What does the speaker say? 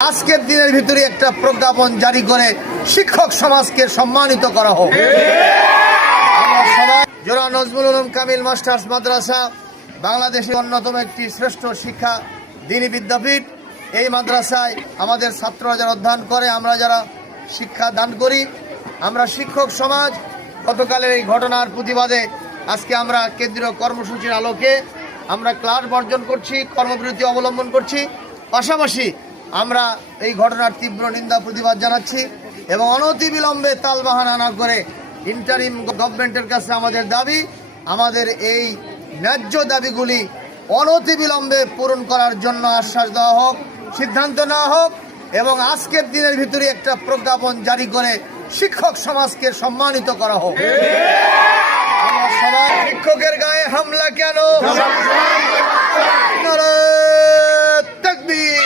আজকের দিনের ভিতরে একটা প্রজ্ঞাপন জারি করে শিক্ষক সমাজকে সম্মানিত করা হোক। জোড়া নজরুল উলুম কামিল মাস্টার্স মাদ্রাসা বাংলাদেশের অন্যতম একটি শ্রেষ্ঠ শিক্ষা দ্বীনি বিদ্যাপীঠ। এই মাদ্রাসায় আমাদের ছাত্ররা যারা অধ্যয়ন করে, আমরা যারা শিক্ষা দান করি, আমরা শিক্ষক সমাজ গতকালের এই ঘটনার প্রতিবাদে আজকে আমরা কেন্দ্রীয় কর্মসূচির আলোকে আমরা ক্লাস বর্জন করছি, কর্মবিরতি অবলম্বন করছি। পাশাপাশি আমরা এই ঘটনার তীব্র নিন্দা প্রতিবাদ জানাচ্ছি এবং অনতিবিলম্বে তালবাহানা না করে ইন্টারিম গভর্নমেন্টের কাছে আমাদের দাবি, আমাদের এই ন্যায্য দাবিগুলি অনতিবিলম্বে পূরণ করার জন্য আশ্বাস দেওয়া হোক, সিদ্ধান্ত নেওয়া হোক এবং আজকের দিনের ভিতরে একটা প্রজ্ঞাপন জারি করে শিক্ষক সমাজকে সম্মানিত করা হোক। আমরা সবাই শিক্ষকের গায়ে হামলা কেন? নারে তাকবীর।